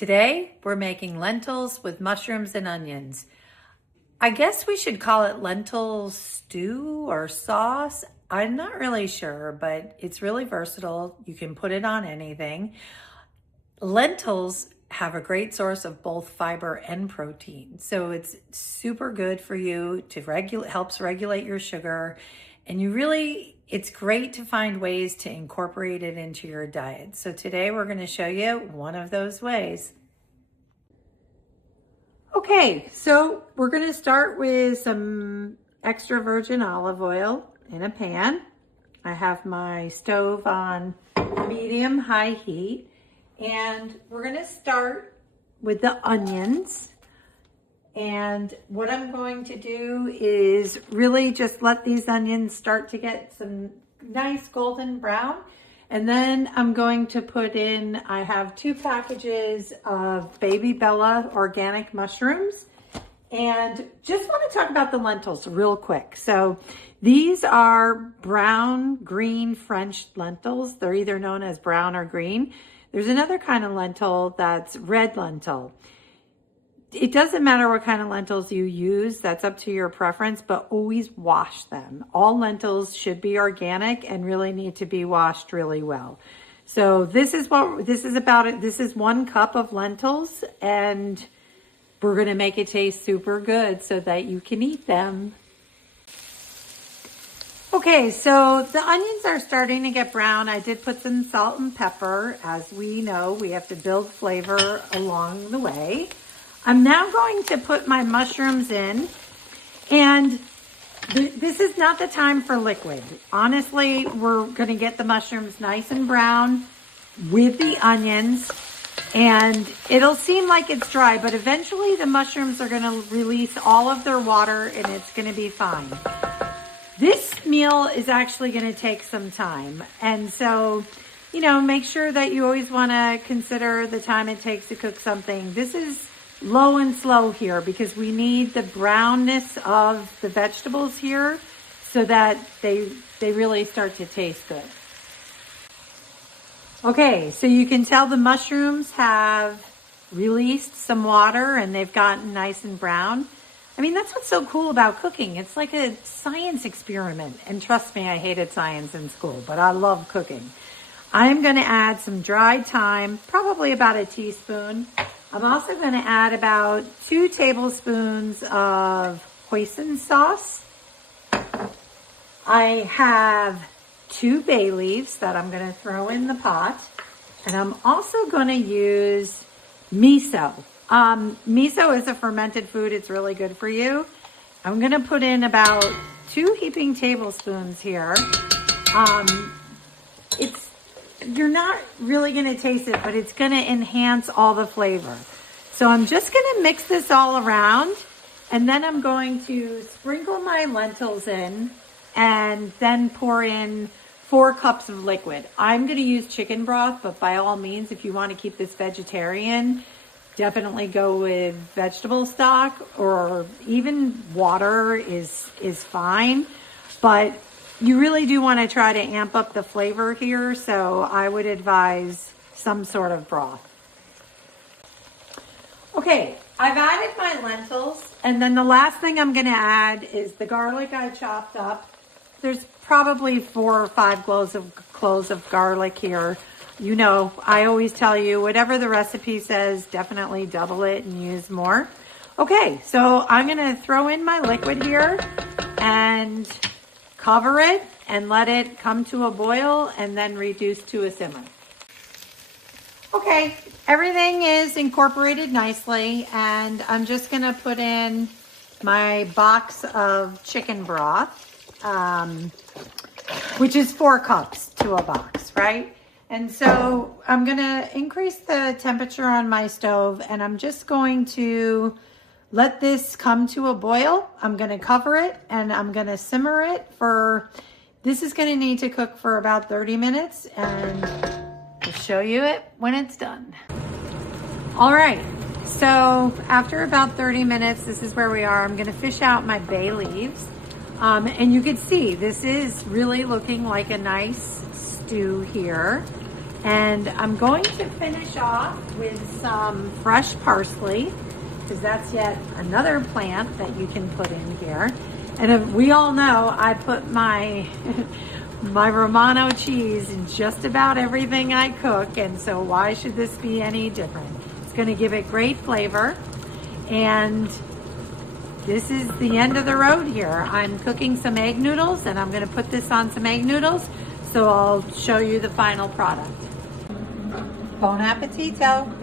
Today, we're making lentils with mushrooms and onions. I guess we should call it lentil stew or sauce. I'm not really sure, but it's really versatile. You can put it on anything. Lentils have a great source of both fiber and protein. So it's super good for you to helps regulate your sugar. And it's great to find ways to incorporate it into your diet. So today we're going to show you one of those ways. Okay, so we're going to start with some extra virgin olive oil in a pan. I have my stove on medium-high heat. And we're going to start with the onions. And what I'm going to do is really just let these onions start to get some nice golden brown. And then I'm going to put in, I have 2 packages of Baby Bella organic mushrooms. And just want to talk about the lentils real quick. So these are brown, green French lentils. They're either known as brown or green. There's another kind of lentil that's red lentil. It doesn't matter what kind of lentils you use, that's up to your preference, but always wash them. All lentils should be organic and really need to be washed really well. So this is what this is about. This is 1 cup of lentils, and we're gonna make it taste super good so that you can eat them. Okay, so the onions are starting to get brown. I did put some salt and pepper. As we know, we have to build flavor along the way. I'm now going to put my mushrooms in, and this is not the time for liquid. Honestly, we're gonna get the mushrooms nice and brown with the onions, and it'll seem like it's dry, but eventually the mushrooms are gonna release all of their water and it's gonna be fine. This meal is actually going to take some time. And so, make sure that you always want to consider the time it takes to cook something. This is low and slow here because we need the brownness of the vegetables here so that they really start to taste good. Okay, so you can tell the mushrooms have released some water and they've gotten nice and brown. I mean, that's what's so cool about cooking. It's like a science experiment. And trust me, I hated science in school, but I love cooking. I'm going to add some dried thyme, probably about a teaspoon. I'm also going to add about 2 tablespoons of hoisin sauce. I have 2 bay leaves that I'm going to throw in the pot. And I'm also going to use miso. Miso is a fermented food. It's really good for you. I'm going to put in about 2 heaping tablespoons here. You're not really going to taste it, but it's going to enhance all the flavor. So I'm just going to mix this all around, and then I'm going to sprinkle my lentils in and then pour in 4 cups of liquid. I'm going to use chicken broth, but by all means, if you want to keep this vegetarian, definitely go with vegetable stock, or even water is fine. But you really do want to try to amp up the flavor here, so I would advise some sort of broth. Okay, I've added my lentils, and then the last thing I'm going to add is the garlic I chopped up. There's probably 4 or 5 cloves of garlic here. I always tell you, whatever the recipe says, definitely double it and use more. Okay, so I'm going to throw in my liquid here and cover it and let it come to a boil and then reduce to a simmer. Okay, everything is incorporated nicely, and I'm just going to put in my box of chicken broth, which is 4 cups to a box, right? And so I'm going to increase the temperature on my stove, and I'm just going to let this come to a boil. I'm going to cover it, and I'm going to simmer it this is going to need to cook for about 30 minutes, and I'll show you it when it's done. All right, so after about 30 minutes, this is where we are. I'm going to fish out my bay leaves, and you can see this is really looking like a nice stew here. And I'm going to finish off with some fresh parsley, because that's yet another plant that you can put in here. And we all know I put my my Romano cheese in just about everything I cook, and so why should this be any different? It's going to give it great flavor. And this is the end of the road here. I'm cooking some egg noodles, and I'm going to put this on some egg noodles, so I'll show you the final product. Bon appetito!